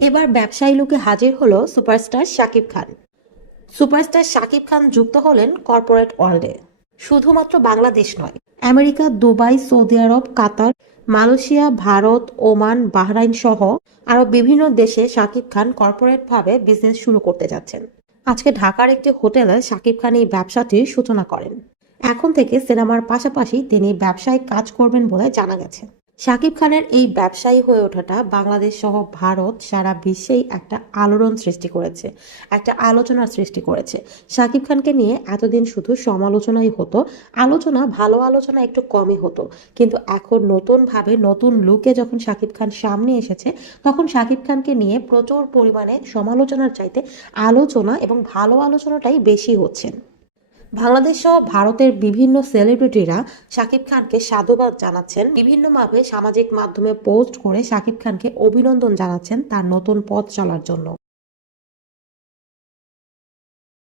এবার ব্যবসায়ী লুকে হাজির হলো সুপারস্টার শাকিব খান। সুপারস্টার শাকিব খান যুক্ত হলেন কর্পোরেট ওয়ার্ল্ডে। শুধুমাত্র বাংলাদেশ নয়, আমেরিকা, দুবাই, সৌদি আরব, Qatar, Malaysia, Bharat, Oman, Bahrain সহ আরও বিভিন্ন দেশে শাকিব খান কর্পোরেটভাবে বিজনেস শুরু করতে যাচ্ছেন। আজকে ঢাকার একটি হোটেলে শাকিব খান এই ব্যবসাটির সূচনা করেন। এখন থেকে সিনেমার পাশাপাশি তিনি ব্যবসায়িক কাজ করবেন বলে জানা গেছে। শাকিব খানের এই ব্যবসায়ী হয়ে ওঠাটা বাংলাদেশ সহ ভারত সারা বিশ্বেই একটা আলোড়ন সৃষ্টি করেছে, একটা আলোচনার সৃষ্টি করেছে। শাকিব খানকে নিয়ে এতদিন শুধু সমালোচনাই হতো, আলোচনা, ভালো আলোচনা একটু কমই হতো। কিন্তু এখন নতুনভাবে নতুন লুকে যখন শাকিব খান সামনে এসেছে, তখন শাকিব খানকে নিয়ে প্রচুর পরিমাণে সমালোচনার চাইতে আলোচনা এবং ভালো আলোচনাটাই বেশি হচ্ছেন। বাংলাদেশ সহ ভারতের বিভিন্ন সেলিব্রিটিরা শাকিব খানকে সাধুবাদ জানাচ্ছেন। বিভিন্নভাবে সামাজিক মাধ্যমে পোস্ট করে শাকিব খানকে অভিনন্দন জানাচ্ছেন তার নতুন পথ চলার জন্য।